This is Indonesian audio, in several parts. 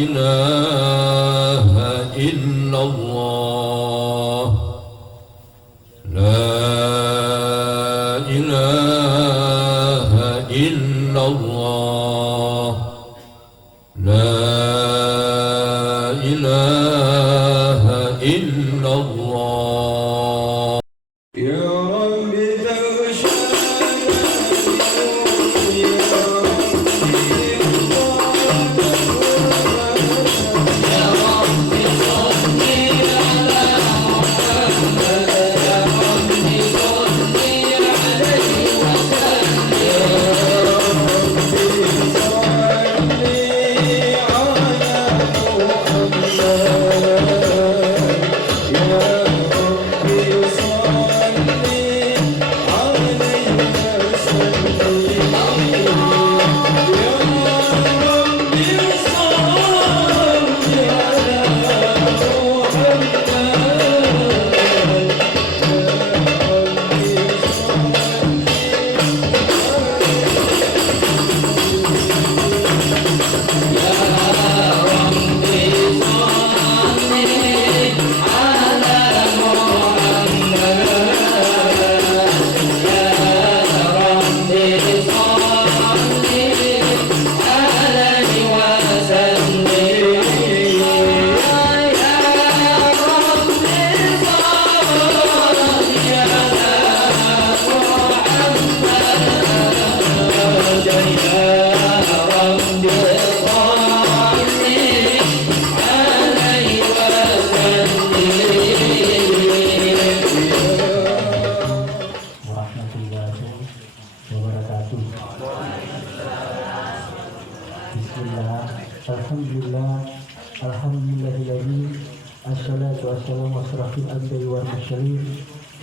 إله إلا الله لا إله إلا الله لا إله إلا الله يا رب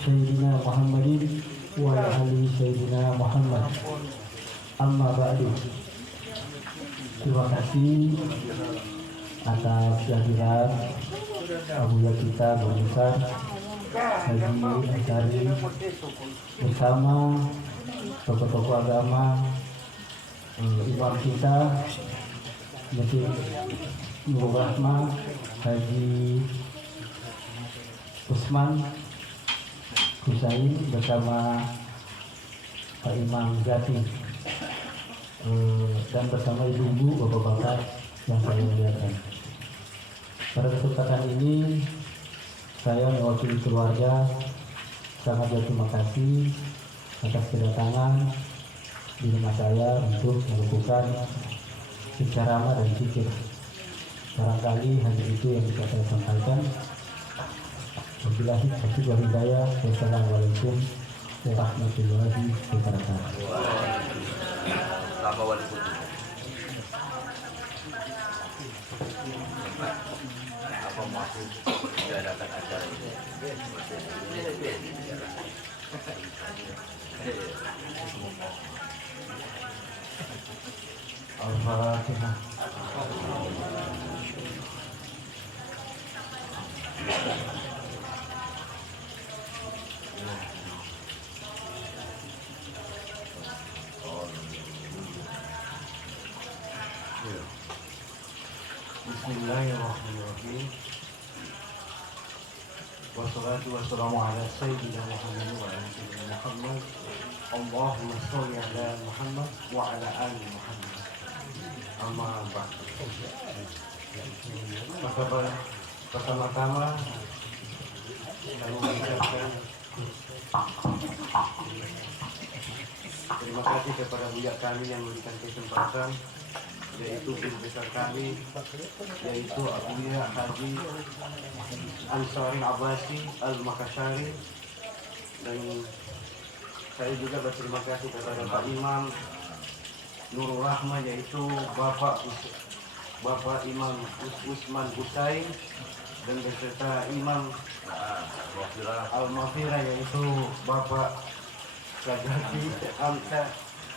Sayyidina Muhammadin wa alihi Sayyidina Muhammad. Amma ba'du. Terima kasih atas kehadiran Abuya kita Besar Haji Asyari bersama tokoh-tokoh agama, imam kita Masjid Nurul Rahmah Haji Usman Husain bersama Pak Imam Jati dan bersama ibu-ibu, bapak-bapak yang saya muliakan. Pada kesempatan ini saya mewakili keluarga sangat berterima kasih atas kedatangan di rumah saya untuk melakukan ceramah dan zikir. Barangkali hanya itu yang bisa saya sampaikan. Wabillahi taufiq wal hidayah. Wassalamualaikum warahmatullahi wabarakatuh. Apa maksud diadakan acara ini? Al-Fatihah. Bismillahirrahmanirrahim. Wassalatu wassalamu ala sayyidina Muhammad wa ala sayyidina Muhammad. Allahumma sholli ala Muhammad wa ala ali Muhammad. Amma ba'du. Maka pertama-tama kami mengucapkan terima kasih kepada buya kami yang memberikan kesempatan, yaitu guru besar kami, yaitu Abuya Haji Ansari Abbasi Al-Makassari, dan saya juga berterima kasih kepada Pak Imam Nurul Rahmah, yaitu Bapak Imam Usman Husain, dan beserta Imam Al-Mafira, yaitu Bapak Kadzati Amsa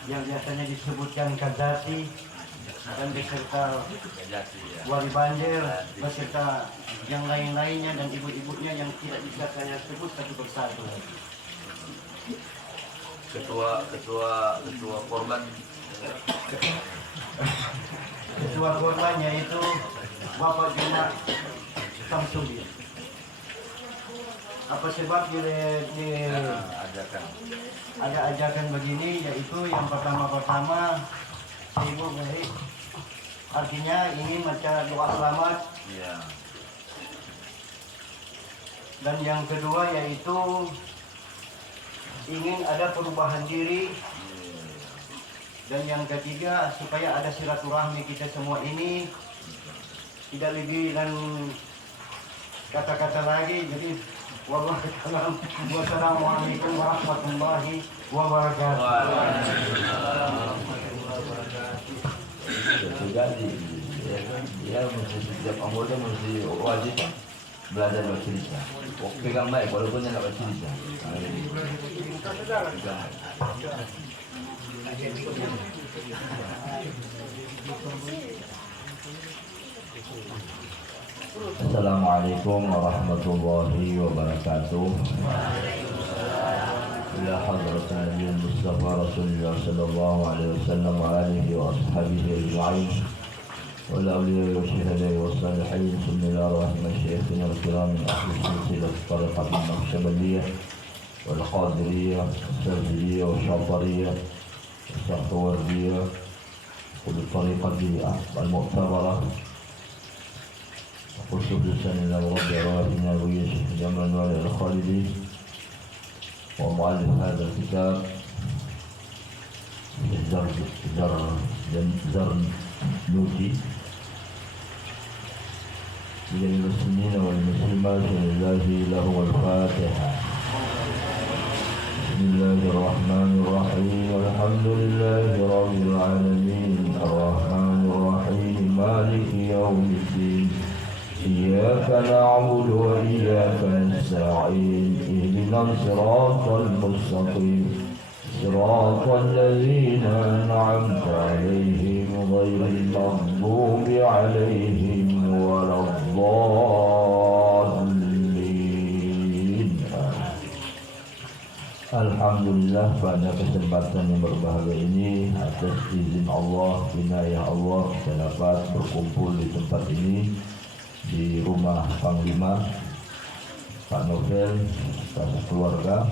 yang biasanya disebutkan Kadzati, dan beserta Wali Banjar, beserta yang lain-lainnya dan ibu-ibunya yang tidak bisa saya sebut satu persatu. Ketua korban Ketua korban yaitu Bapak Jumat Samsudi. Apa sebab ajakan. ada ajakan begini, yaitu yang pertama ibu baik, artinya ingin baca doa selamat. Iya. Dan yang kedua yaitu ingin ada perubahan diri. Dan yang ketiga supaya ada silaturahmi kita semua ini, tidak lebih dan kata-kata lagi. Jadi wassalamualaikum warahmatullahi wabarakatuh. Jadi dia mesti setiap anggota mesti wajib belajar bahasa Indonesia. Pegang baik walaupun dia nggak bahasa Indonesia. Assalamualaikum warahmatullahi wabarakatuh. Ila hadratin Nabi Mustafa Rasulullah sallallahu alaihi wasallam wa alihi wa ashabihi ajma'in. Wa la awliya wa syuhada wa salihin. Bismillahirrahmanirrahim. Syekhina al-kiram min ahli silsilah tariqat al-Naqsyabandiyah wal Qadiriyah al-Syadziliyah wa Syafiriyah al-Sahrawardiyah wa tariqat al-Mu'tabarah. خصوصا إلى الرب رواتنا ويشف جمرا وعلى الخالدين ومؤلف هذا الكتاب زرنوتي للمسلمين والمسلمات لله له الفاتحة. بسم الله الرحمن الرحيم الحمد لله رب العالمين الرحمن الرحيم مالك يوم الدين إياك نعبد وإياك نستعين اهدنا الصراط المستقيم صراط الذين أنعمت عليهم غير المغضوب عليهم ولا الضالين. Alhamdulillah, pada kesempatan yang berbahagia ini atas izin Allah, inayah Allah, kita dapat berkumpul di tempat ini di rumah Panglima Pak Novel serta keluarga.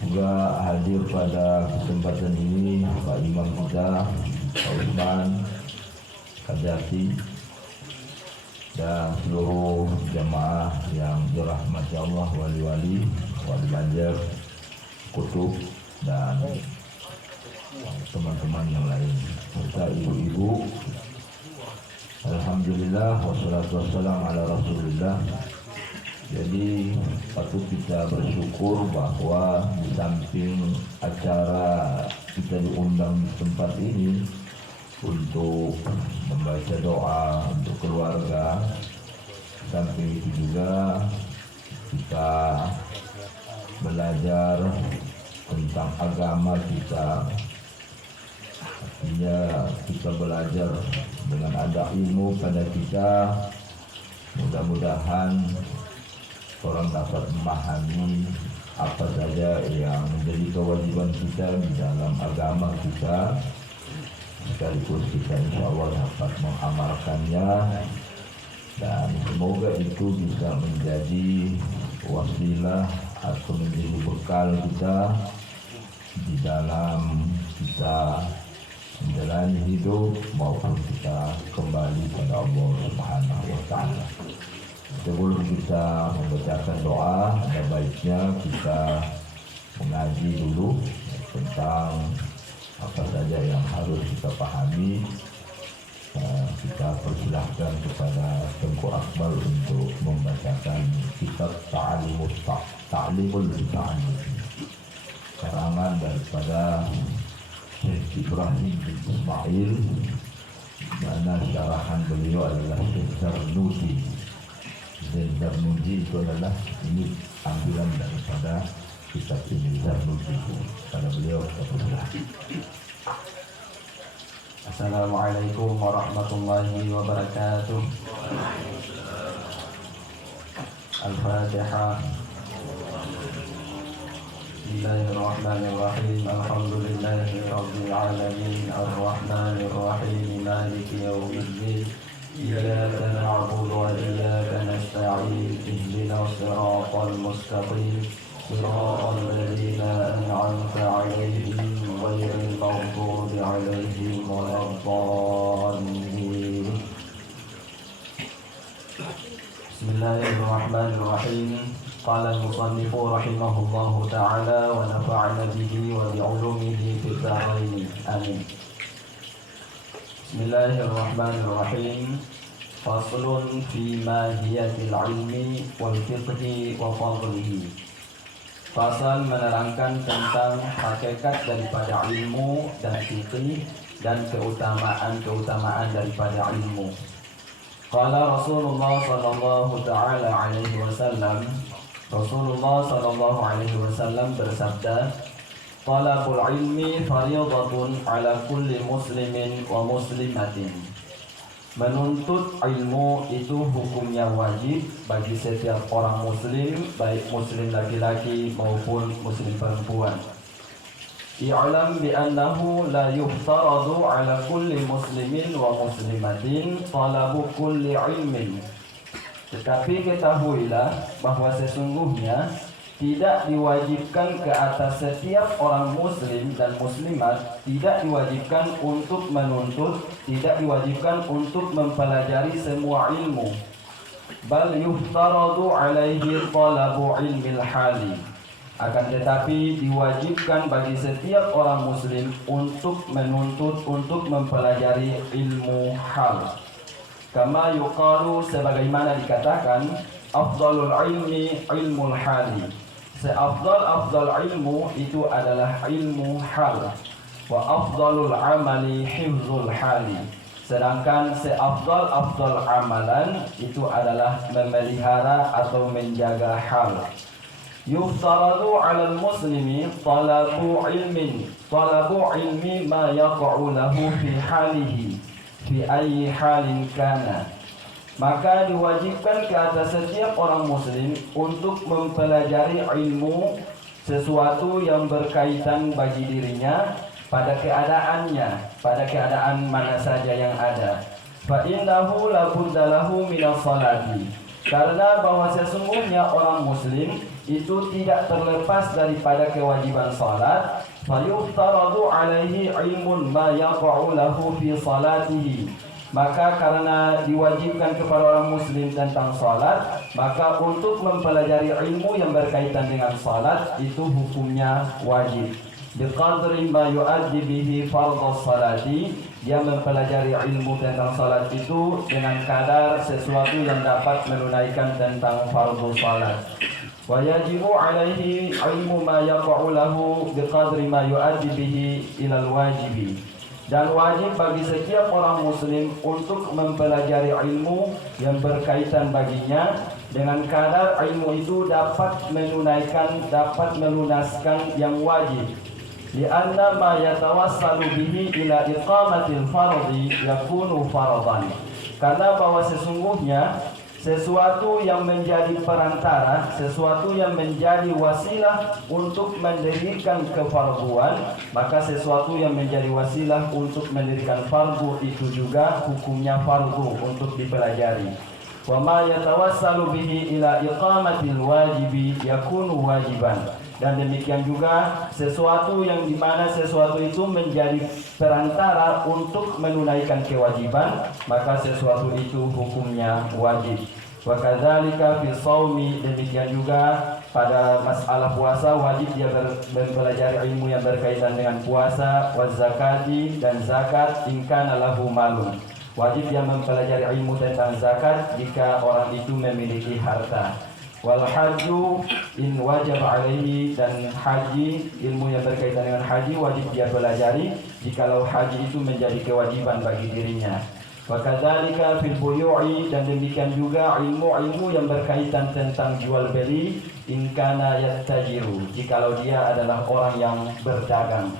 Juga hadir pada kesempatan ini Pak Imam kita, Pak Usman, Kajati, dan seluruh jamaah yang dirahmati Allah, wali-wali, wali Banjar, Kutub, dan teman-teman yang lain, serta ibu-ibu. Alhamdulillah, wassalatu wassalam ala rasulillah. Jadi patut kita bersyukur bahwa di samping acara kita diundang di tempat ini untuk membaca doa untuk keluarga, samping itu juga kita belajar tentang agama kita. Artinya kita belajar dengan ada ilmu pada kita, mudah-mudahan orang dapat memahami apa saja yang menjadi kewajiban kita di dalam agama kita, sekaligus kita insya Allah dapat mengamalkannya, dan semoga itu bisa menjadi wasilah atau menjadi bekal kita di dalam kita menjalani hidup maupun kita kembali pada Allah Subhanahu wa Ta'ala. Sebelum kita membacakan doa, ada baiknya kita mengaji dulu tentang apa saja yang harus kita pahami. Kita persilahkan kepada Tengku Akmal untuk membacakan kitab Ta'limul Ta'lim, karangan daripada Syekh Ibrahim bin Ismail, mana syarahan beliau adalah Syekh Zarnuji. Dan Zarnuji itu adalah ini ambilan daripada kitab ini, Zarnuji. Pada beliau kita persilahkan. Assalamualaikum warahmatullahi wabarakatuh. Al-Fatihah. Bismillahirrahmanirrahim. Alhamdulillahi rabbil alamin. Ar-Rahmanir Rahim. Maliki yaumiddin. Iyyaka na'budu wa iyyaka nasta'in. Ihdinas siratal mustaqim. Siratal ladzina an'amta 'alaihim ghairil maghdubi 'alaihim waladdallin. Bismillahirrahmanirrahim. Qala al-musannifu rahimahullahu ta'ala wa nafa'ana bihi wa bi'ulumihi fid dharain. Amin. Bismillahirrahmanirrahim. Faslun fi mahiyatil ilmi wal fiqhi wa fadlihi. Fasal menerangkan tentang hakikat daripada ilmu dan fiqh dan keutamaan daripada ilmu. Qala Rasulullah sallallahu ta'ala alaihi wasallam. Rasulullah sallallahu alaihi wasallam bersabda, "Talabul ilmi fardhatun ala kulli muslimin wa muslimatin." Menuntut ilmu itu hukumnya wajib bagi setiap orang muslim, baik muslim laki-laki maupun muslim perempuan. I'lam bi annahu la yuftaradu ala kulli muslimin wa muslimatin talabu kulli ilmin. Tetapi ketahuilah bahwa sesungguhnya tidak diwajibkan ke atas setiap orang muslim dan muslimat, tidak diwajibkan untuk menuntut, tidak diwajibkan untuk mempelajari semua ilmu. Bal yuftaradu alaihi talabu ilmil hali. Akan tetapi diwajibkan bagi setiap orang muslim untuk menuntut, untuk mempelajari ilmu hal. Kama yuqalu, sebagaimana dikatakan, afdalul ilmi ilmul hali. Seafdal ilmu itu adalah ilmu hal. Wa afdalul amali hifzul hali. Sedangkan seafdal amalan itu adalah memelihara atau menjaga hal. Yuftaradu 'alal muslimi talabu ilmi ma yaqa'u lahu fi halihi fi ayyi halin kana. Maka diwajibkan ke atas setiap orang muslim untuk mempelajari ilmu sesuatu yang berkaitan bagi dirinya pada keadaannya, pada keadaan mana saja yang ada. Fa innahu la budda lahu minas salati. Karena bahwa sesungguhnya orang muslim itu tidak terlepas daripada kewajiban salat. Fa yuftaradu alaihi ilmun ma yaqa'u lahu fi salatihi. Maka karena diwajibkan kepada orang muslim tentang salat, maka untuk mempelajari ilmu yang berkaitan dengan salat itu hukumnya wajib. Biqadri ma yu'addi bihi fardhus salati, dia mempelajari ilmu tentang salat itu dengan kadar sesuatu yang dapat menunaikan tentang fardhu salat. Wa yajibu alaihi ilmu ma yaqa'u lahu biqadri ma yu'addi bihi ilal wajibi. Dan wajib bagi setiap orang muslim untuk mempelajari ilmu yang berkaitan baginya dengan kadar ilmu itu dapat menunaikan, dapat melunaskan yang wajib. Lianna ma yatawassalu bihi ila iqamatil fardhi yakunu fardhan. Karena bahwa sesungguhnya sesuatu yang menjadi perantara, sesuatu yang menjadi wasilah untuk mendirikan kefarduan, maka sesuatu yang menjadi wasilah untuk mendirikan fardu itu juga hukumnya fardu untuk dipelajari. Wa ma yatawassalu bihi ila iqamatil wajibi yakunu wajiban. Dan demikian juga sesuatu yang dimana sesuatu itu menjadi perantara untuk menunaikan kewajiban, maka sesuatu itu hukumnya wajib. Wa kadzalika fi shaumi, demikian juga pada masalah puasa wajib dia mempelajari ilmu yang berkaitan dengan puasa, wa zakati, dan zakat in kana lahu malun. Wajib dia mempelajari ilmu tentang zakat jika orang itu memiliki harta. Wal hajju in wajib alaihi, dan haji, ilmu yang berkaitan dengan haji wajib dia pelajari jikalau haji itu menjadi kewajiban bagi dirinya. Wa kadzalika fil buyu'i, dan demikian juga ilmu-ilmu yang berkaitan tentang jual beli in kana yattajiru, jikalau dia adalah orang yang berdagang.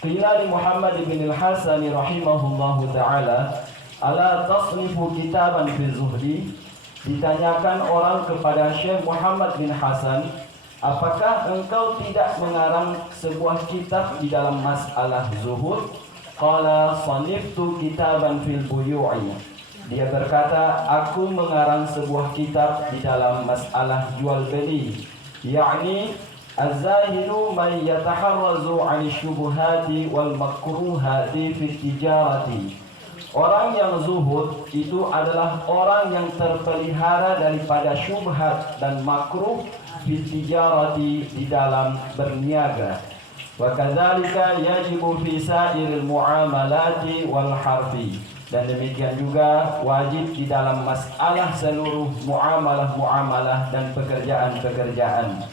Qila li Muhammad bin al-Hasan rahimahullahu taala, ala tasnifu kitaban fi zuhdi. Ditanyakan orang kepada Syekh Muhammad bin Hasan, apakah engkau tidak mengarang sebuah kitab di dalam masalah zuhud? Qala saniftu kitaban fil buyu'i. Dia berkata, aku mengarang sebuah kitab di dalam masalah jual beli, yakni az-zahidu man yataharrazu 'ani syubuhati wal makruhati fi tijarati. Orang yang zuhud itu adalah orang yang terpelihara daripada syubhat dan makruh fi tijarati, di dalam berniaga. Wa kadzalika yajibu fi sa'iril muamalati wal harfi. Dan demikian juga wajib di dalam masalah seluruh muamalah-muamalah dan pekerjaan-pekerjaan.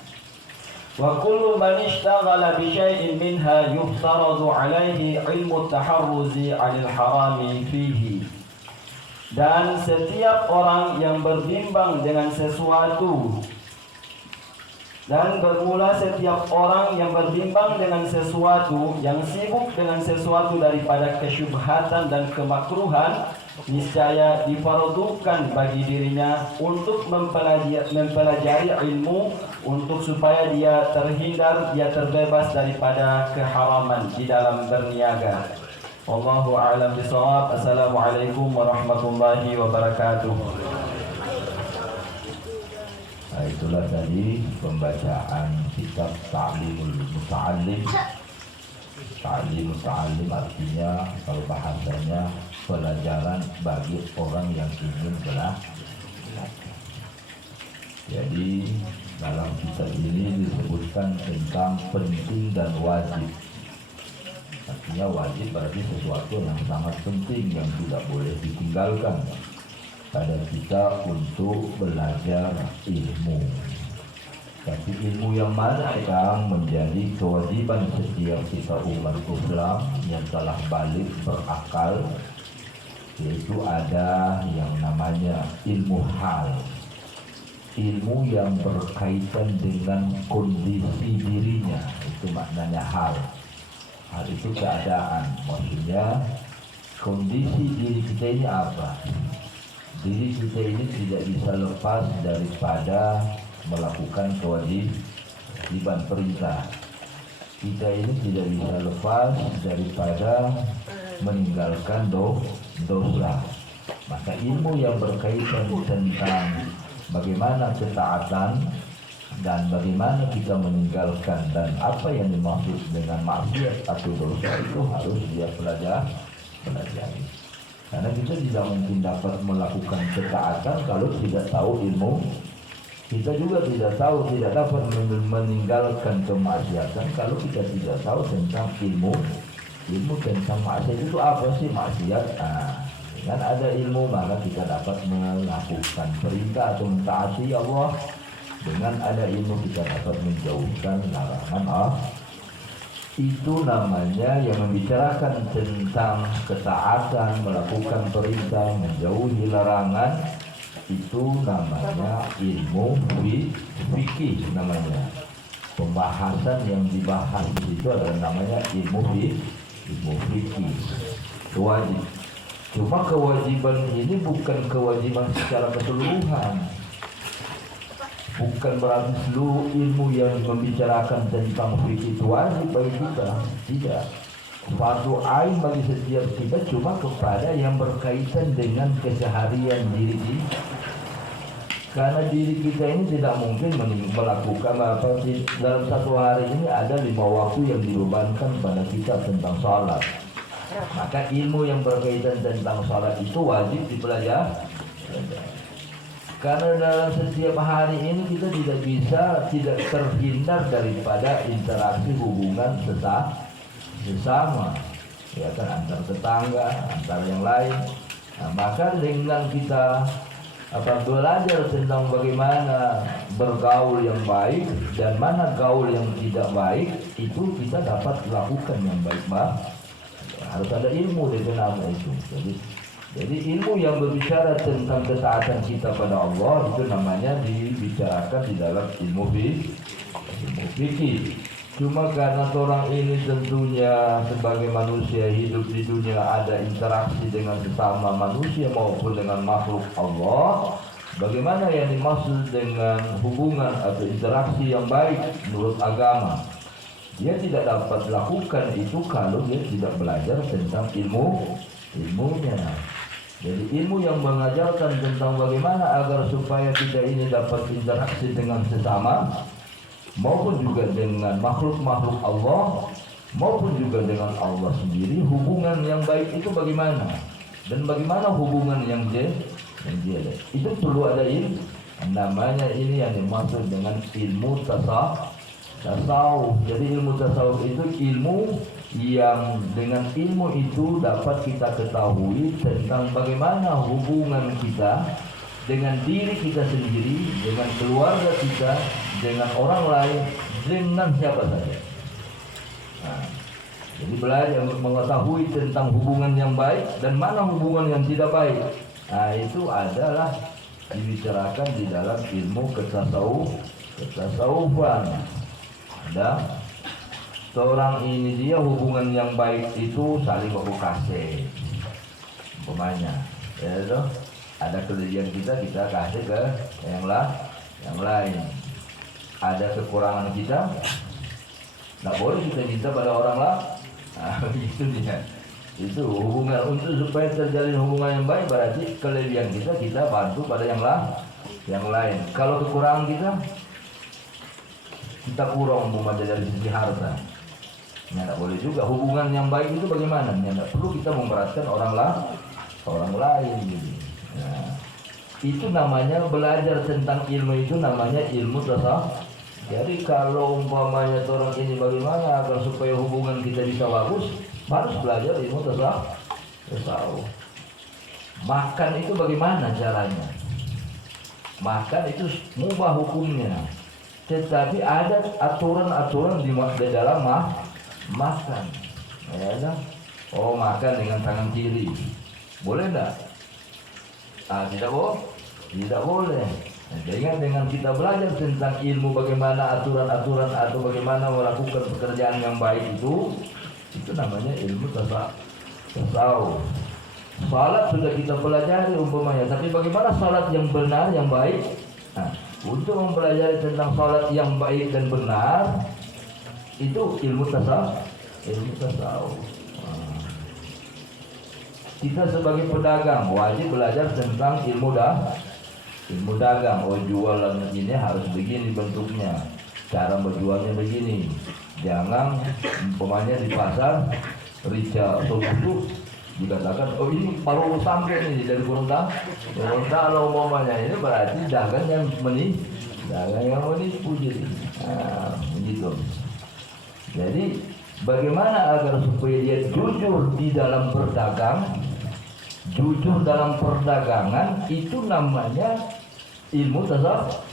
Wa kullu man ishtaghala bi syai'in minha yuftaradu 'alaihi 'ilmu at-taharruzi 'anil harami fihi. Dan setiap orang yang berbimbang dengan sesuatu, dan bermula setiap orang yang berbimbang dengan sesuatu, yang sibuk dengan sesuatu daripada kesyubhatan dan kemakruhan, niscaya difardukan bagi dirinya untuk mempelajari ilmu, untuk supaya dia terhindar, dia terbebas daripada keharaman di dalam berniaga. Wallahu a'lam bishawab. Assalamualaikum warahmatullahi wabarakatuh. Nah, itulah tadi pembacaan kitab Ta'limul Muta'allim. Ta'limul Muta'allim artinya kalau bahasanya pelajaran bagi orang yang ingin belajar. Jadi dalam kitab ini disebutkan tentang penting dan wajib. Artinya wajib berarti sesuatu yang sangat penting yang tidak boleh ditinggalkan pada kita untuk belajar ilmu. Tapi ilmu yang mana yang menjadi kewajiban setiap kita umat Islam yang telah balik berakal, yaitu ada yang namanya ilmu hal. Ilmu yang berkaitan dengan kondisi dirinya, itu maknanya hal. Hal itu keadaan, maksudnya kondisi diri kita ini apa? Diri kita ini tidak bisa lepas daripada melakukan kewajiban perintah. Kita ini tidak bisa lepas daripada meninggalkan dosa. Maka ilmu yang berkaitan tentang bagaimana ketaatan dan bagaimana kita meninggalkan dan apa yang dimaksud dengan maksiat atau dosa itu harus dia pelajari. Karena kita tidak mungkin dapat melakukan ketaatan kalau tidak tahu ilmu. Kita juga tidak dapat meninggalkan kemaksiatan kalau kita tidak tahu tentang ilmu tentang maksiat itu apa sih maksiat. Dengan ada ilmu maka kita dapat melakukan perintah atau mentaati Allah. Dengan ada ilmu kita dapat menjauhkan larangan Allah. Itu namanya yang membicarakan tentang ketaatan, melakukan perintah, menjauhi larangan. Itu namanya ilmu fikih namanya. Pembahasan yang dibahas itu adalah namanya ilmu fikih. Wajib. Cuma kewajiban ini bukan kewajiban secara keseluruhan. Bukan berarti seluruh ilmu yang membicarakan tentang fikih itu wajib bagi kita. Tidak. Fardu ain bagi setiap kita cuma kepada yang berkaitan dengan keseharian diri kita. Karena diri kita ini tidak mungkin melakukan apa dalam satu hari ini ada 5 waktu yang dibebankan pada kita tentang sholat. Maka ilmu yang berkaitan tentang sholat itu wajib dipelajari. Karena dalam setiap hari ini kita tidak terhindar daripada interaksi hubungan sesama, ya kan, antar tetangga, antar yang lain. Nah, maka dengan kita belajar tentang bagaimana bergaul yang baik dan mana gaul yang tidak baik, itu kita dapat lakukan yang baik. Harus ada ilmu di dalam itu. Jadi ilmu yang berbicara tentang ketaatan kita pada Allah itu namanya dibicarakan di dalam ilmu fikih. Cuma karena orang ini tentunya sebagai manusia hidup di dunia ada interaksi dengan sesama manusia maupun dengan makhluk Allah, Bagaimana yang dimaksud dengan hubungan atau interaksi yang baik menurut agama? Dia tidak dapat lakukan itu kalau dia tidak belajar tentang ilmunya. Jadi ilmu yang mengajarkan tentang bagaimana agar supaya kita ini dapat interaksi dengan sesama, maupun juga dengan makhluk-makhluk Allah, maupun juga dengan Allah sendiri, hubungan yang baik itu bagaimana? Dan bagaimana hubungan yang dia itu perlu ada ilmu. Namanya ini yang dimaksud dengan ilmu tasawuf. Jadi ilmu tasawuf itu ilmu yang dengan ilmu itu dapat kita ketahui tentang bagaimana hubungan kita dengan diri kita sendiri, dengan keluarga kita, dengan orang lain, dengan siapa saja. Nah, jadi belajar mengetahui tentang hubungan yang baik dan mana hubungan yang tidak baik. Nah, itu adalah dibicarakan di dalam ilmu ketasawufan. Ada seorang ini dia hubungan yang baik itu saling baku kasih, umpamanya, ya, ada kelebihan kita kasih ke yang lain. Ada kekurangan kita, nggak boleh kita minta pada orang lain. Nah, itu dia. Itu hubungan. Untuk supaya terjalin hubungan yang baik, berarti kelebihan kita bantu pada yang lain. Kalau kekurangan kita kurang umpamanya dari sisi harta, ya tidak boleh juga. Hubungan yang baik itu bagaimana? Ya tidak perlu kita memberatkan orang lain gitu. Ya. Itu namanya belajar tentang ilmu, itu namanya ilmu tasawuf. Jadi kalau umpamanya orang ini bagaimana agar supaya hubungan kita bisa bagus, harus belajar ilmu tasawuf. Makan itu bagaimana caranya? Makan itu mubah hukumnya, tetapi ada aturan-aturan di dalam makan. Ya, oh, makan dengan tangan kiri, boleh enggak? Tidak boleh. Dengan kita belajar tentang ilmu bagaimana aturan-aturan atau bagaimana melakukan pekerjaan yang baik itu namanya ilmu tasawuf. Salat sudah kita pelajari umpamanya, tapi bagaimana salat yang benar, yang baik? Nah, untuk mempelajari tentang salat yang baik dan benar, itu ilmu tasawuf. Kita sebagai pedagang wajib belajar tentang ilmu dagang. Oh, jualan ini harus begini bentuknya, cara menjualnya begini. Jangan umpamanya di pasar rica subuh dikatakan, oh ini baru sampai nih dari Gorontalo umpamanya, ini berarti dagang yang menipu. Begitu. Jadi bagaimana agar supaya dia jujur di dalam berdagang, jujur dalam perdagangan, itu namanya ilmu tasawuf.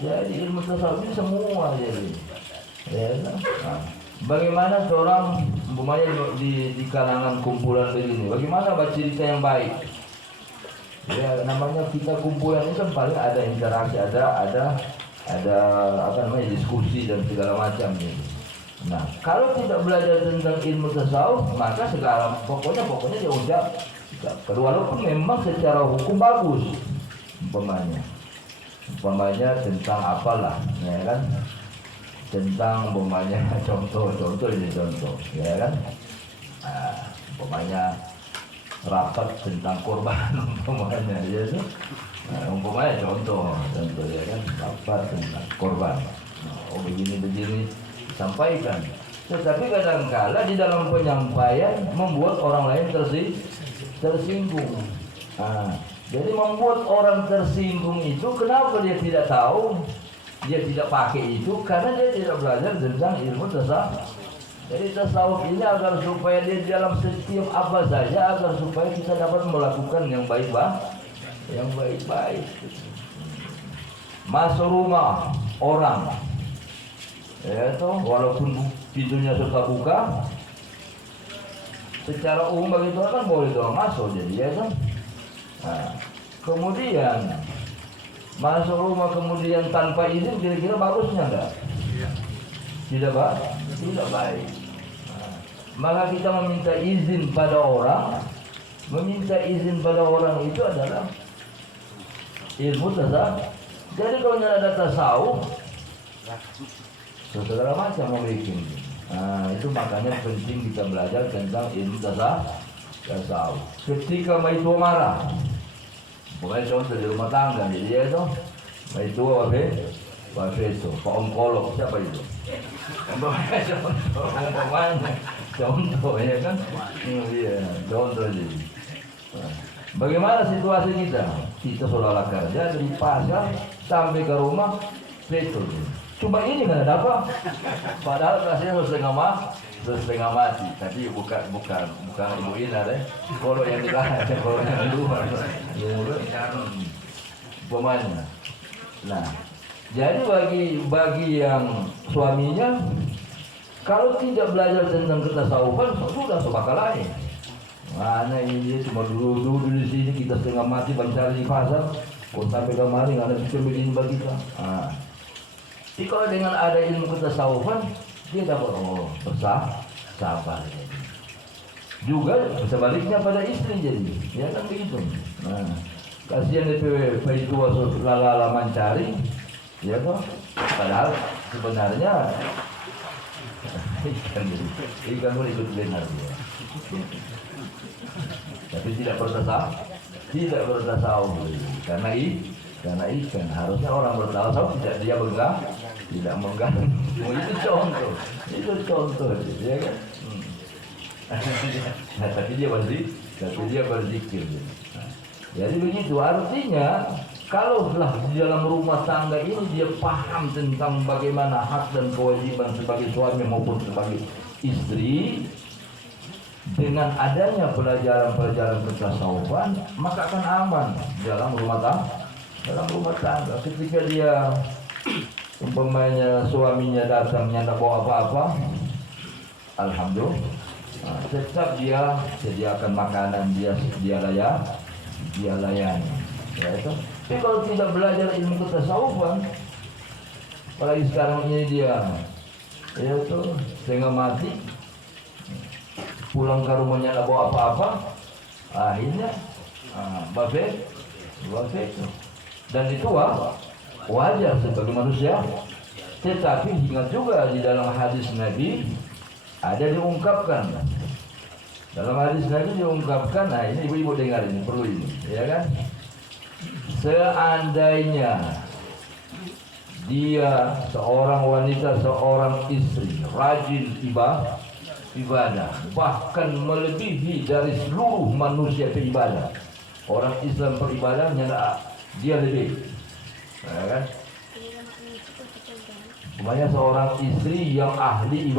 Jadi ilmu tasawuf ini semua jadi. Ya, nah, bagaimana seorang umpamanya di kalangan kumpulan begini, bagaimana baca cerita yang baik? Ya, namanya kita kumpulan ini kan paling ada interaksi, ada apa namanya, diskusi dan segala macam gitu. Nah, kalau tidak belajar tentang ilmu tasawuf, maka sekarang pokoknya dia udah, walaupun memang secara hukum bagus, umpamanya tentang apalah, ya kan, tentang umpamanya contoh ya kan, umpamanya rapat tentang korban umpamanya, ya kan, umpamanya contoh ya kan, rapat tentang korban. Oh, begini sampaikan, tetapi kadang-kala di dalam penyampaian membuat orang lain tersinggung. Jadi membuat orang tersinggung itu kenapa dia tidak tahu, dia tidak pakai itu karena dia tidak belajar tentang ilmu tasawuf. Jadi tasawuf ini agar supaya dia dalam setiap apa saja, agar supaya kita dapat melakukan yang baik-baik. Masuk rumah orang, ya toh, walaupun pintunya suka buka, secara umum bagi orang kan boleh doang masuk, jadi ya kan. Nah, kemudian masuk rumah kemudian tanpa izin, kira-kira bagusnya enggak? Tidak baik. Nah, maka kita meminta izin pada orang itu adalah ilmu tasawuf. Jadi kalau tidak ada tasawuf, segala macam yang bikin. Nah, itu makanya penting kita belajar tentang ilmu tasawuf. Ketika mai tua marah, bukan contoh di rumah tangga, jadi dia itu mai tua wabe itu, Pak Om Kolok, siapa itu? Contoh ya kan? Iya, contoh jadi. Bagaimana situasi kita? Kita seolah kerja dari pasar sampai ke rumah betul. Cuma ini kan ada apa? Padahal kasihnya setengah mati. Tapi bukan ibu Ina deh. Kalau yang di kalau yang di luar, pemainnya. Nah, jadi bagi yang suaminya, kalau tidak belajar tentang ketasawufan, sudah sebakal lain. Mana ini dia cuma dulu di sini kita setengah mati mencari di pasar, sampai kemarin nggak ada bisa begini bagi kita. Jadi kalau dengan ada ilmu ketasawufan, dia dapat sabar. Juga sebaliknya pada istri jadi, ya kan begitu. Nah, kasihan itu lala mencari, ya toh. Padahal sebenarnya ikan ikut benar dia. Tapi tidak bertasawuf karena ikan harusnya orang bertasawuf tidak mengganggu. Itu contoh ya kan. Nah, tapi dia berzikir. Jadi begitu artinya kalau di dalam rumah tangga ini dia paham tentang bagaimana hak dan kewajiban sebagai suami maupun sebagai istri. Dengan adanya pelajaran ketasawufan, maka akan aman dalam rumah tangga. Ketika dia umpamanya suaminya datang nyata bawa apa-apa, alhamdulillah, tetap dia sediakan makanan, dia layani. Ya, itu. Tapi kalau tidak belajar ilmu ketasawufan, apalagi sekarang ini dia, itu setengah mati. Pulang ke rumahnya tak bawa apa-apa, akhirnya babe itu. Dan itu wajar sebagai manusia. Tetapi ingat juga di dalam hadis Nabi ada diungkapkan. Dalam hadis Nabi diungkapkan, nah ini ibu-ibu dengar ini, perlu ini, ya kan? Seandainya dia seorang wanita, seorang istri rajin ibadah, bahkan melebihi dari seluruh manusia beribadah. Orang Islam beribadahnya dia lebih, ya kan? Semuanya seorang istri yang ahli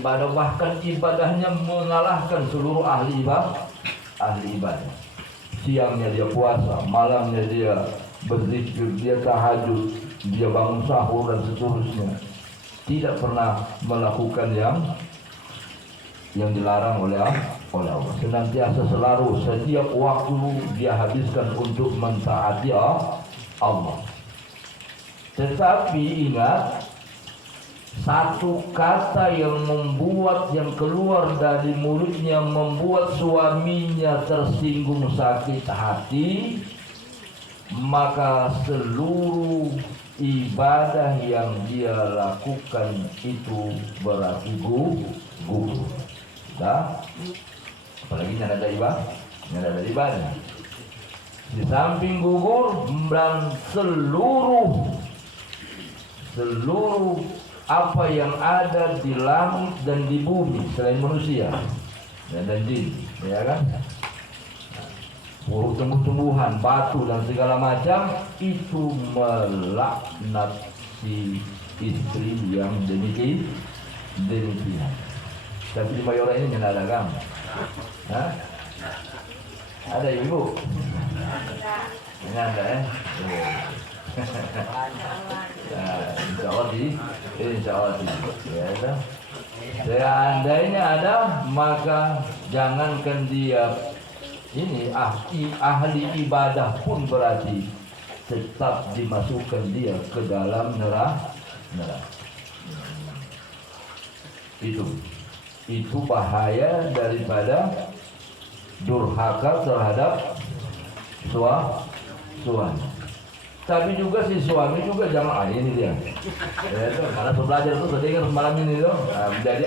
ibadah, bahkan ibadahnya mengalahkan seluruh ahli ibadah. Siangnya dia puasa, malamnya dia berzikir, dia tahajud, dia bangun sahur dan seterusnya. Tidak pernah melakukan yang dilarang oleh Allah. Senantiasa selalu setiap waktu dia habiskan untuk mentaati Allah. Tetapi ingat, satu kata yang keluar dari mulutnya membuat suaminya tersinggung sakit hati, maka seluruh ibadah yang dia lakukan itu berarti gugur. Dah, apalagi yang ada ibadah. Di samping gugur dan seluruh apa yang ada di langit dan di bumi selain manusia dan jin, ya kan? Tumbuh-tumbuhan, batu dan segala macam itu melaknat si istri yang demikian. Tapi di Mayora ini tidak ada kan? Ada ibu? Ini ada ya? Insya Allah ya kan? Seandainya ada, maka jangankan dia ini ahli ibadah pun berarti tetap dimasukkan dia ke dalam neraka. Itu bahaya daripada durhaka terhadap suami. Tapi juga si suami juga jangan ini dia. Ya, itu karena belajar itu tadi kan malam ini tuh menjadi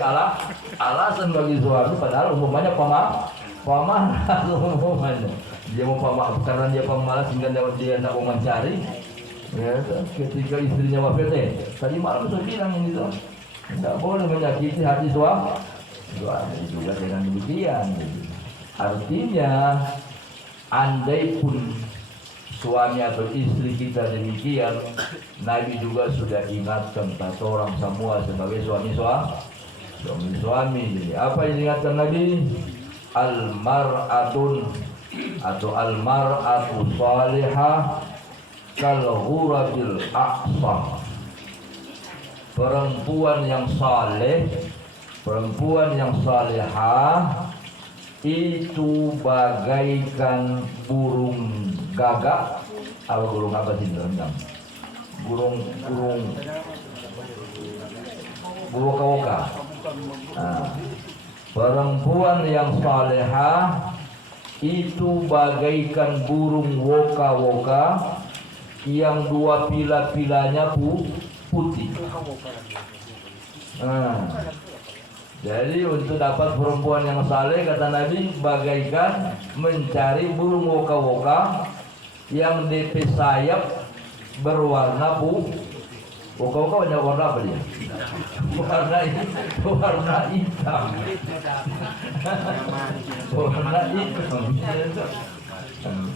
alasan bagi suami padahal umumnya pemalas umumnya. Dia mau pemalas karena dia pemalas sehingga dia tidak mau mencari. Ya, ketika istrinya wafat tadi malam saya bilang ini tuh tidak boleh menyakiti hati suami juga dengan demikian. Artinya andai pun suami atau istri kita demikian, Nabi juga sudah ingatkan kata orang semua sebagai suami. Jadi apa yang diingatkan Nabi? Al-mar'atun atau al-mar'atu salihah kal ghurabil aqsa. Perempuan yang salihah itu bagaikan burung gagak. Apa burung apa sih rendang? Burung woka-woka. Nah, perempuan yang salehah itu bagaikan burung woka-woka yang dua pila-pilanya putih. Nah, jadi untuk dapat perempuan yang saleh kata Nabi bagaikan mencari burung woka-woka yang DP sayap berwarna woka-woka banyak warna apa dia? Warna hitam. Warna hitam.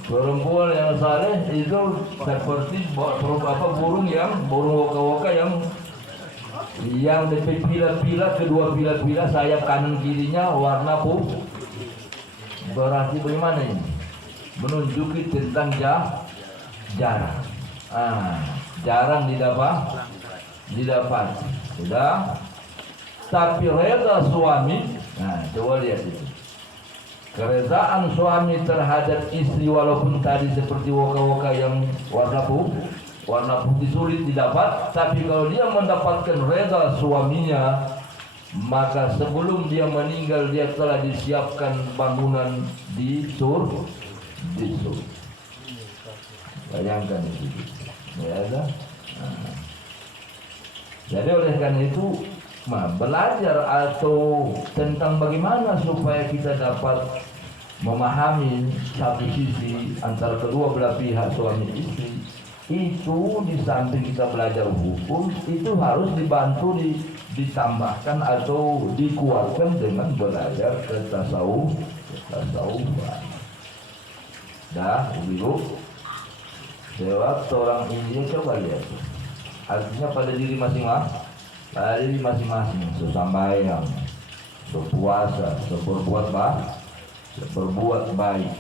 Perempuan yang saleh itu seperti burung woka-woka yang DP pila-pila, kedua pila-pila sayap kanan kirinya warna putih. Berarti bagaimana ini? Menunjuki tentang jarang. Jarang didapat. Sudah. Tapi reda suami, nah coba lihat itu. Keredaan suami terhadap istri walaupun tadi seperti woka-woka yang warna putih sulit didapat, tapi kalau dia mendapatkan reda suaminya, maka sebelum dia meninggal dia telah disiapkan bangunan di surga. Bayangkan itu. Ya ada. Jadi oleh karena itu belajar atau tentang bagaimana supaya kita dapat memahami satu sisi antara kedua belah pihak suami istri itu, di samping kita belajar hukum itu harus dibantu ditambahkan atau dikuatkan dengan belajar ketasawufan. Dah ibu lewat orang India coba lihat. Artinya pada diri masing-masing, sesambayang, berpuasa, berbuat baik.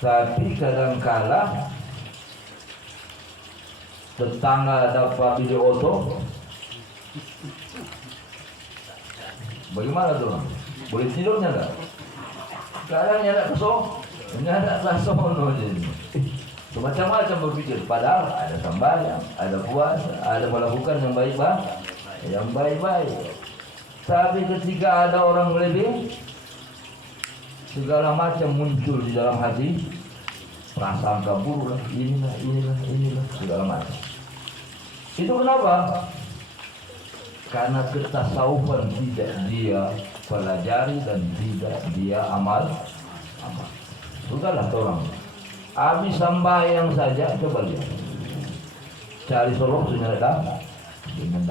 Tapi kadangkala tetangga dapat video oto, bagaimana tuh? Boleh tidurnya enggak? Kadang nyada kesono jadi. Macam-macam berpikir, padahal ada sembahyang, ada puasa, ada melakukan yang baik-baik. Tapi ketika ada orang lebih, segala macam muncul di dalam hati, prasangka buruk, inilah, segala macam. Itu kenapa? Karena ketasawufan tidak dia pelajari dan tidak dia amal. Sudahlah orang. Habis sembahyang saja, coba lihat. Cari solok sudah ada, dengan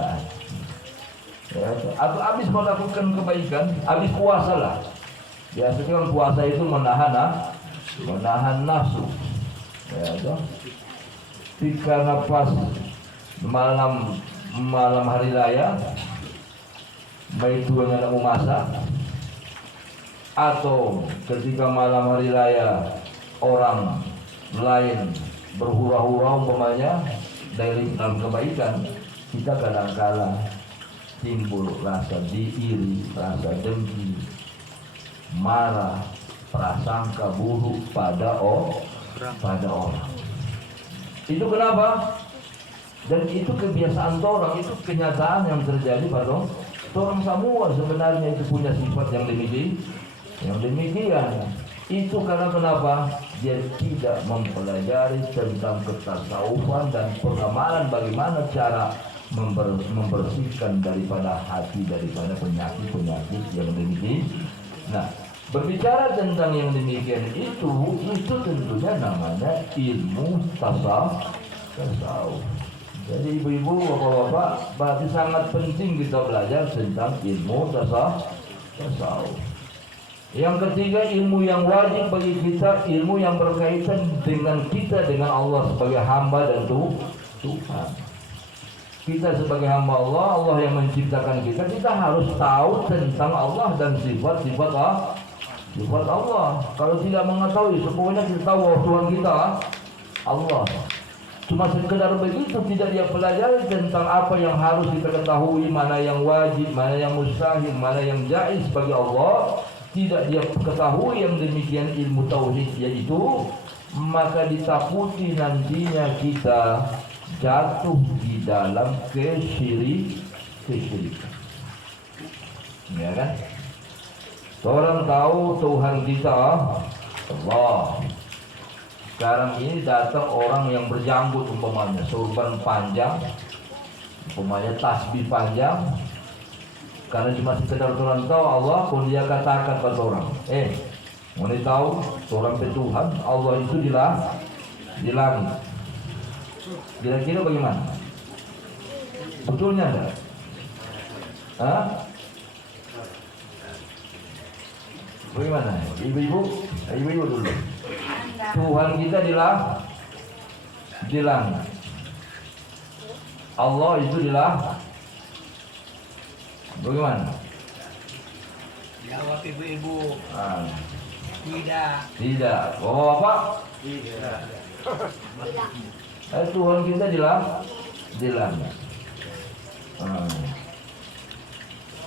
ya, atau habis melakukan kebaikan, habis puasa lah. Biasanya kan puasa itu menahan nafsu. Ya, karena pas malam hari raya, baik itu yang mau masak, atau ketika malam hari raya orang lain berhura-hura umpamanya dari dalam kebaikan, kita kadang-kala timbul rasa diiri, rasa dengki, marah, prasangka buruk pada orang. Itu kenapa? Dan itu kebiasaan orang, itu kenyataan yang terjadi pada orang semua sebenarnya itu punya sifat yang demikian. Itu karena kenapa? dia tidak mempelajari tentang ketasawufan dan pengamalan bagaimana cara membersihkan daripada hati daripada penyakit-penyakit yang demikian. Nah, berbicara tentang yang demikian itu tentunya namanya ilmu tasawuf. Jadi ibu-ibu, bapak-bapak, berarti sangat penting kita belajar tentang ilmu tasawuf. Yang ketiga, ilmu yang wajib bagi kita, ilmu yang berkaitan dengan kita, dengan Allah sebagai hamba dan Tuhan. Kita sebagai hamba Allah, Allah yang menciptakan kita harus tahu tentang Allah dan sifat-sifat Allah. Kalau tidak mengetahui, semuanya kita tahu bahwa Tuhan kita Allah. Cuma sekedar begitu, tidak dia pelajari tentang apa yang harus kita ketahui, mana yang wajib, mana yang mustahil, mana yang jaiz bagi Allah. Tidak dia ketahui yang demikian ilmu tauhid yaitu, maka ditakuti nantinya kita jatuh di dalam kesyirikan. Ya kan? Orang tahu Tuhan kita Allah. Sekarang ini datang orang yang berjanggut umpamanya, sorban panjang, umpamanya tasbih panjang. Karena cuma sekedar orang tahu Allah, pun dia katakan pada orang, mau tahu orang Tuhan Allah itu di langit. Kira-kira bagaimana? Betulnya enggak? Bagaimana? Ibu-ibu dulu. Tuhan kita di langit. Allah itu di langit. Bagaimana? Jawab ibu-ibu. Tidak. Bapak? Tidak. Tuhan kita di langit.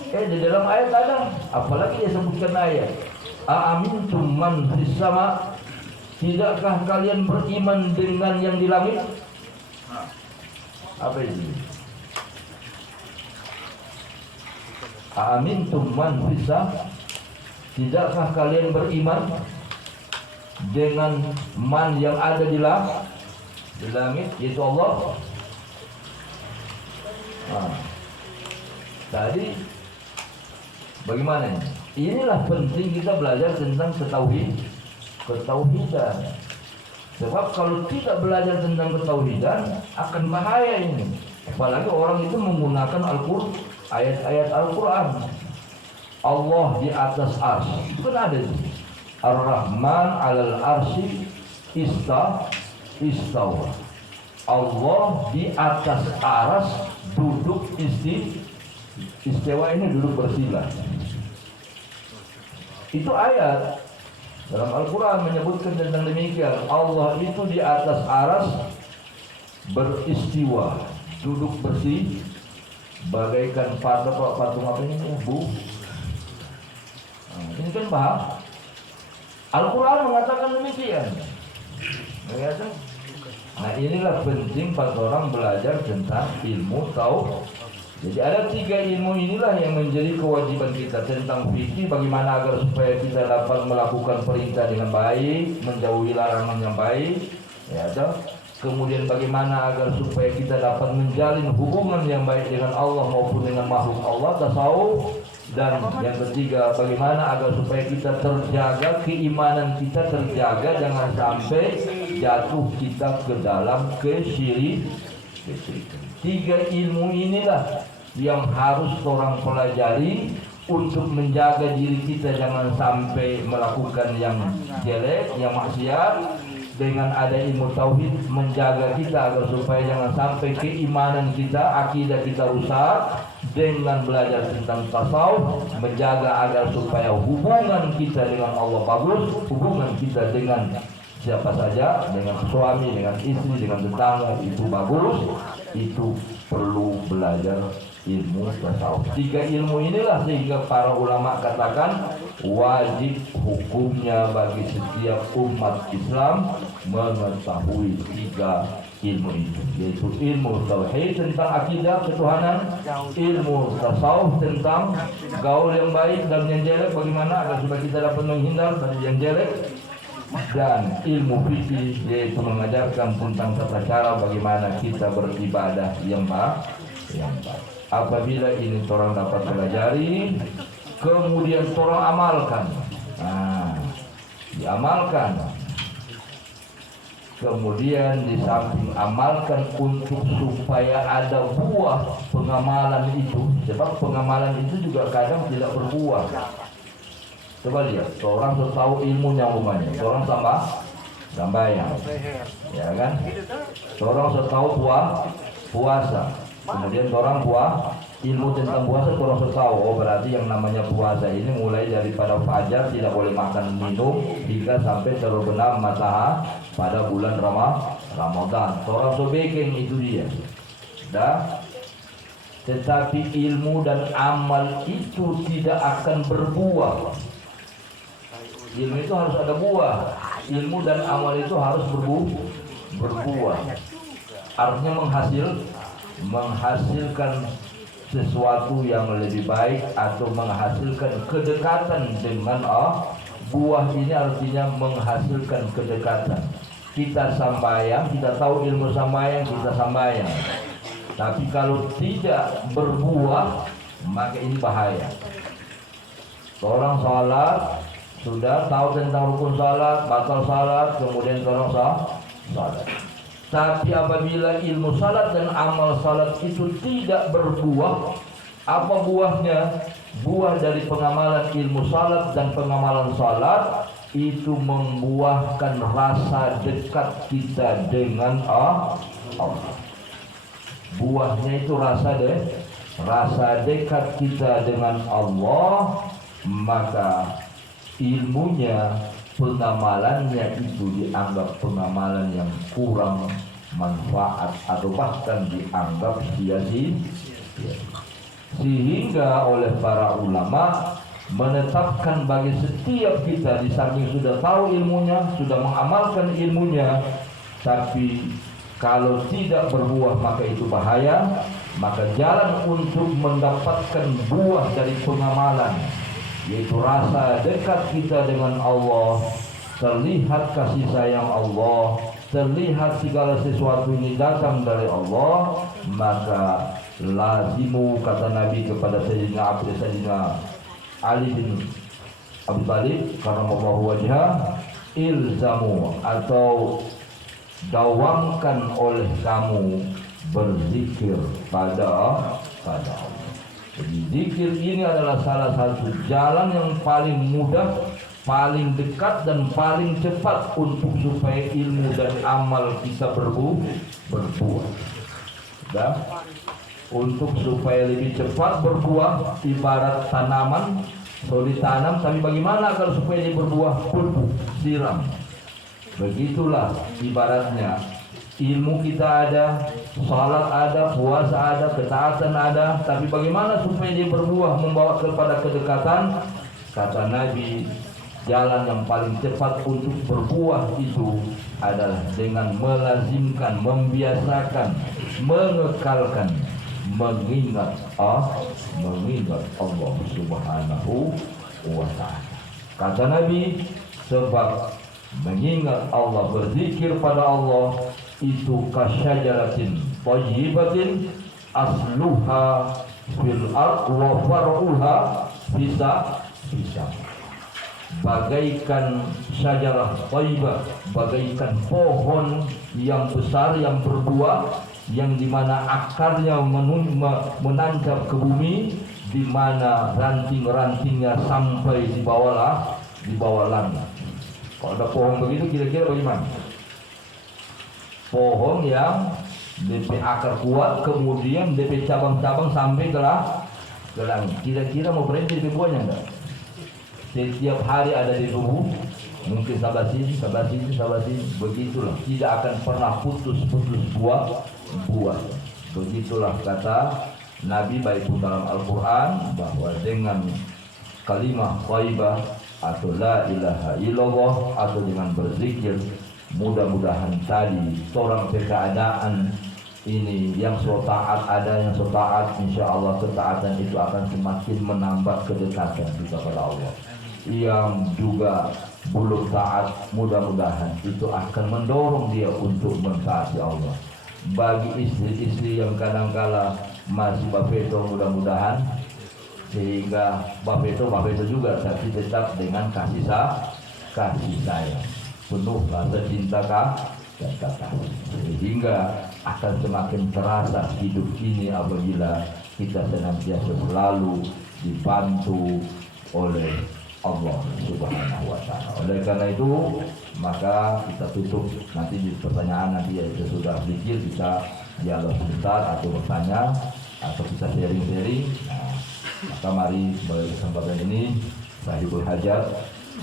Di dalam ayat ada, apalagi dia sebutkan ayat. Aamintum man fis sama, tidakkah kalian beriman dengan yang di langit? Apa itu? Aamintum man fis sama, tidakkah kalian beriman dengan man yang ada di langit, yaitu Allah? Tadi bagaimana ini? Inilah penting kita belajar tentang ketauhidan. Sebab kalau tidak belajar tentang ketauhidan akan bahaya ini. Apalagi orang itu menggunakan ayat-ayat Al-Quran. Allah di atas arsy. Itu kan ada itu. Ar-Rahman 'alal arsy istawa. Allah di atas aras duduk istiwa ini duduk bersila. Itu ayat dalam Al-Quran menyebutkan tentang demikian. Allah itu di atas aras beristiwa, duduk bersih, bagaikan patung apa ini Bu? Ini kan paham? Al-Quran mengatakan demikian. Nah inilah penting pada orang belajar tentang ilmu tauhid. Jadi ada 3 ilmu inilah yang menjadi kewajiban kita tentang fikih, bagaimana agar supaya kita dapat melakukan perintah dengan baik, menjauhi larangan yang baik, ya toh. Kemudian bagaimana agar supaya kita dapat menjalin hubungan yang baik dengan Allah maupun dengan makhluk Allah, tasawuf. Dan yang ketiga, bagaimana agar supaya kita terjaga, keimanan kita terjaga, jangan sampai jatuh kita ke dalam kesyirikan. 3 ilmu inilah yang harus orang pelajari untuk menjaga diri kita jangan sampai melakukan yang jelek, yang maksiat. Dengan ada ilmu tauhid menjaga kita agar supaya jangan sampai keimanan kita, akidah kita rusak. Dengan belajar tentang tasawuf menjaga agar supaya hubungan kita dengan Allah bagus, hubungan kita dengan siapa saja, dengan suami, dengan istri, dengan tetangga itu bagus. Itu perlu belajar ilmu tasawuf. 3 ilmu inilah sehingga para ulama katakan wajib hukumnya bagi setiap umat Islam mengetahui 3 ilmu itu, yaitu ilmu tauhid tentang akidah ketuhanan, ilmu tasawuf tentang gaul yang baik dan yang jelek, bagaimana agar supaya kita dapat menghindar dari yang jelek, dan ilmu fikih, yaitu mengajarkan tentang tata cara bagaimana kita beribadah yang baik. Apabila ini orang dapat pelajari, kemudian orang amalkan, diamalkan. Kemudian di samping amalkan untuk supaya ada buah pengamalan itu, sebab pengamalan itu juga kadang tidak berbuah. Coba lihat, seorang tahu ilmunya umumnya, seorang sambayang, ya kan? Seorang tahu puasa, kemudian seorang ilmu tentang puasa, seorang tahu, oh berarti yang namanya puasa ini mulai daripada fajar tidak boleh makan minum hingga sampai terbenam matahari pada bulan Ramadan. Seorang sebegeng itu dia. Dah. Tetapi ilmu dan amal itu tidak akan berbuah. Ilmu itu harus ada buah. Ilmu dan amal itu harus berbuah. Artinya menghasilkan sesuatu yang lebih baik atau menghasilkan kedekatan dengan buah ini, artinya menghasilkan kedekatan. Kita sambayang, kita tahu ilmu sambayang, kita sambayang. Tapi kalau tidak berbuah, maka ini bahaya. Seorang salat, sudah tahu tentang rukun salat, batal salat, kemudian seorang salat. Tapi apabila ilmu salat dan amal salat itu tidak berbuah, apa buahnya? Buah dari pengamalan ilmu salat dan pengamalan salat itu membuahkan rasa dekat kita dengan Allah. Buahnya itu rasa dekat kita dengan Allah, maka ilmunya, pengamalannya itu dianggap pengamalan yang kurang manfaat atau bahkan dianggap sia-sia. Sehingga oleh para ulama menetapkan bagi setiap kita, di samping sudah tahu ilmunya, sudah mengamalkan ilmunya, tapi kalau tidak berbuah maka itu bahaya. Maka jalan untuk mendapatkan buah dari pengamalan, yaitu rasa dekat kita dengan Allah, terlihat kasih sayang Allah, terlihat segala sesuatu ini datang dari Allah, maka lazimu, kata Nabi kepada Sayyidina Ali bin Abi Thalib karramallahu wajhah, ilzamu, atau dawamkan oleh kamu berzikir pada Allah. Jadi zikir ini adalah salah satu jalan yang paling mudah, paling dekat dan paling cepat untuk supaya ilmu dan amal kita berbuah. Dan untuk supaya lebih cepat berbuah, ibarat tanaman, kalau ditanam, tapi bagaimana kalau supaya dia berbuah? Pupuk, siram. Begitulah ibaratnya. Ilmu kita ada, salat ada, puasa ada, ketaatan ada, tapi bagaimana supaya dia berbuah membawa kepada kedekatan? Kata Nabi, jalan yang paling cepat untuk berbuah itu adalah dengan melazimkan, membiasakan, mengekalkan, mengingat Allah Subhanahu wa ta'ala. Kata Nabi, sebab mengingat Allah, berzikir pada Allah itu kasyajaratin thayyibatin asluha fil ard wa far'uha bisa bagaikan syajarah thayyibah, bagaikan pohon yang besar yang berbuah, yang dimana akarnya menancap ke bumi, di mana ranting-rantingnya sampai di bawah langit. Kalau ada pohon begitu, kira-kira bagaimana? Pohon yang DP akar kuat, kemudian DP cabang-cabang sampai ke langit. Kira-kira mau berhenti DP buahnya enggak? Setiap hari ada di tubuh, mungkin sabar sini. Begitulah, tidak akan pernah putus buah. Begitulah kata Nabi, baik pun dalam Al-Quran, bahwa dengan kalimah thayyibah atau la ilaha illallah, atau dengan berzikir, mudah-mudahan tadi seorang keadaan ini yang so taat, ada yang so taat, insya Allah ketaatan itu akan semakin menambah kedekatan kita kepada Allah. Yang juga belum taat, mudah-mudahan itu akan mendorong dia untuk mentaati Allah. Bagi istri-istri yang kadang-kala masih bapeto, mudah-mudahan sehingga bapeto juga, tapi tetap dengan kasih sayang, penuh rasa cinta dan kasih, sehingga akan semakin terasa hidup ini apabila kita senantiasa selalu dibantu oleh Allah Subhanahu wa Ta'ala. Oleh karena itu, maka kita tutup nanti di pertanyaan, nanti ya sudah pikir kita dialog sebentar atau bertanya atau kita sharing-sharing. Nah, maka mari pada kesempatan ini Sahibul Hajat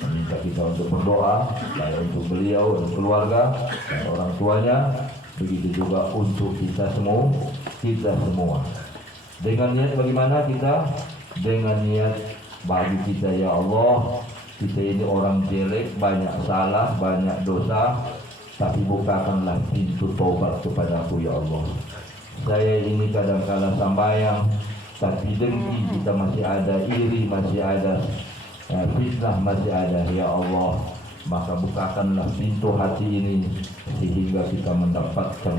meminta kita untuk berdoa, baik untuk beliau, untuk keluarga dan orang tuanya, begitu juga untuk kita semua. Dengan niat bagaimana kita? Dengan niat bagi kita, ya Allah, kita ini orang jelek, banyak salah, banyak dosa, tapi bukakanlah pintu taubat kepadaku, ya Allah. Saya ini kadang-kala sambayang, tapi dengki kita masih ada, iri masih ada, fitnah masih ada, ya Allah. Maka bukakanlah pintu hati ini sehingga kita mendapatkan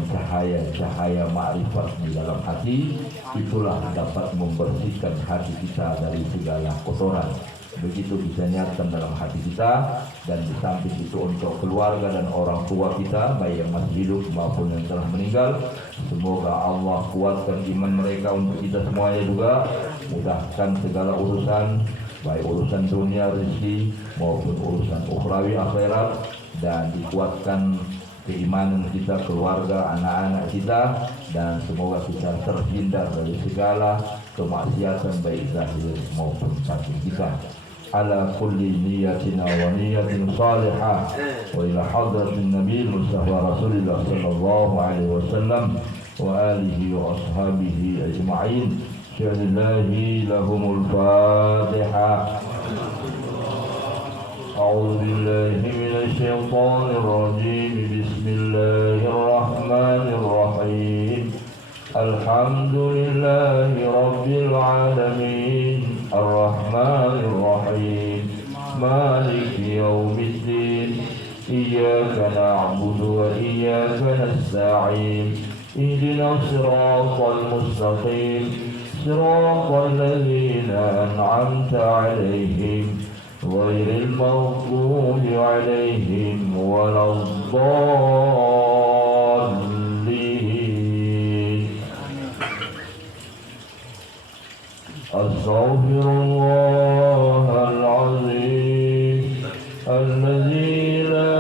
cahaya ma'rifat di dalam hati. Itulah dapat membersihkan hati kita dari segala kotoran. Begitu bisa niatkan dalam hati kita, dan di samping itu untuk keluarga dan orang tua kita, baik yang masih hidup maupun yang telah meninggal. Semoga Allah kuatkan iman mereka untuk kita semuanya juga, mudahkan segala urusan, baik urusan dunia rezeki maupun urusan ukhrawi akhirat, dan dikuatkan keimanan kita, keluarga, anak-anak kita, dan semoga kita terhindar dari segala kemaksiatan baik zahir maupun batin kita. Ala kulli niyatina wa niyatin salihah wa ila hadratin Nabi Mustafa Rasulullah sallallahu alaihi wasallam wa alihi wa ashabihi ajma'in. Lillahi lahumul Fatihah. أعوذ بالله من الشيطان الرجيم. بسم الله الرحمن الرحيم. الحمد لله رب العالمين الرحمن الرحيم مالك يوم الدين إياك نعبد وإياك نستعين اهدنا الصراط المستقيم صراط الذين أنعمت عليهم غير المغضوب عليهم ولا الضالين. أستغفر الله العظيم الذي لا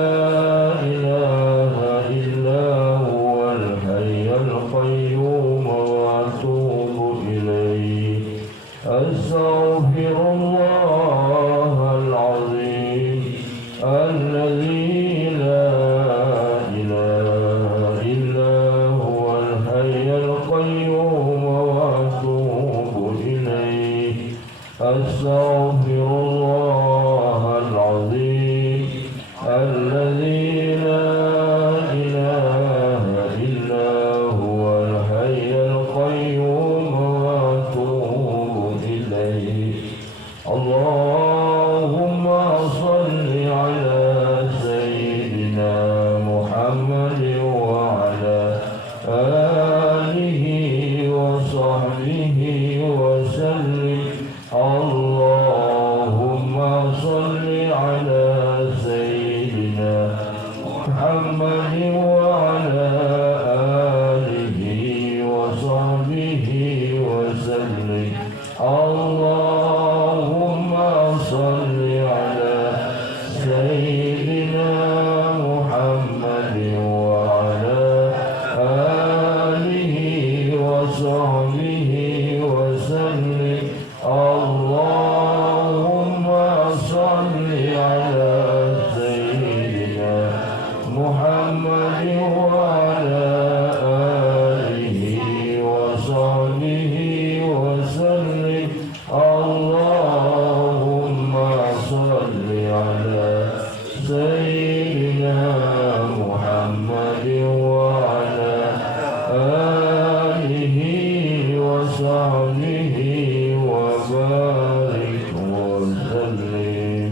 إله إلا هو الحي القيوم وأتوب إليه. أستغفر الله العظيم الذي لا إله إلا هو الحي القيوم وأتوب إليه. أستغفر الله العظيم الذي لا إله إلا هو الحي القيوم وأتوب إليه. اللهم صل على سيدنا محمد وعلى آله وصحبه وسلم. اللهم صل على سيدنا محمد وعلى آله وصحبه وسلم. اللهم صل على سيدنا محمد وعلى آله وصحبه وسلم. اللهم صل على سيدنا محمد وعلى آله وصحبه وسلم. اللهم صل على سيدنا محمد وعلى آله وصحبه وبارك وسلم.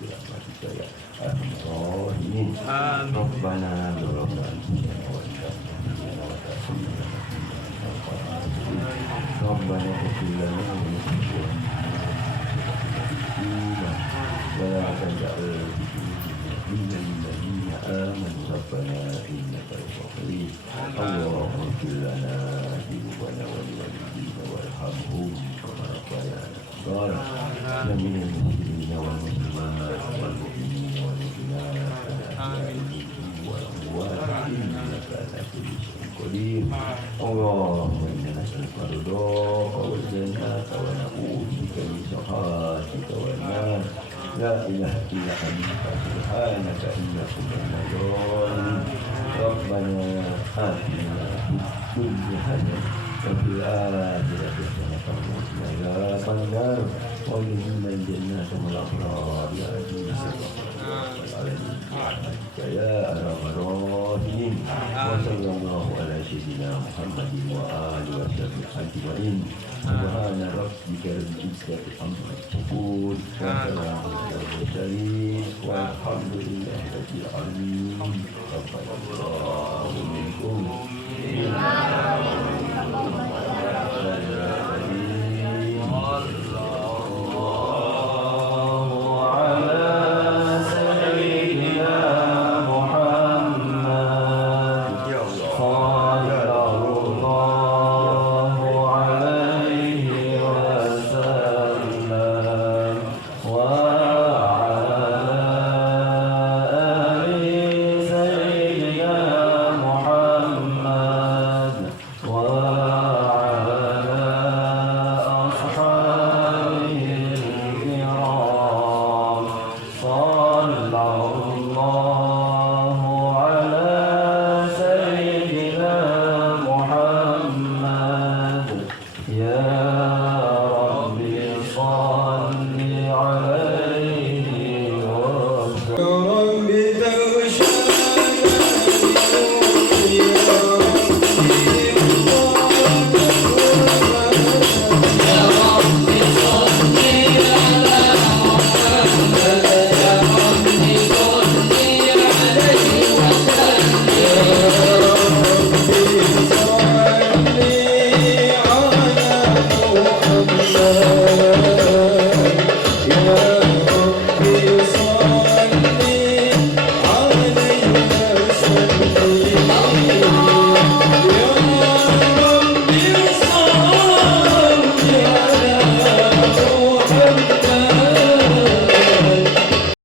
برحمتك يا أرحم الراحمين. ربنا ظلمنا أنفسنا وإن لم تغفر لنا وترحمنا ربنا اغفر لنا ولذنوبنا ولا تجعل إن الذين آمنوا ربنا إنك رؤوف اللهم اغفر لنا ذنوبنا ولوالدينا وارحمهم كما ربيانا صغارا جميع المسلمين والمسلمات والمؤمنين والمؤمنات الأحياء منهم والأموات إنك على كل شيء قدير اللهم إنا نسألك رضاك والجنة ونعوذ بك من سخطك والنار لا إله إلا أنت سبحانك إنا كنا ظالمين ربنا آتنا في الدنيا حسنة وفي الآخرة حسنة وقنا عذاب النار وادخلنا الجنة مع الأبرار يا عزيز برحمتك يا أرحم الراحمين وصلى الله على سيدنا محمد وآله وصحبه أجمعين سبحان ربك رب العزة عما يصفون وسلام على المرسلين والحمد لله رب العالمين تقبل الله منكم يا رب صل على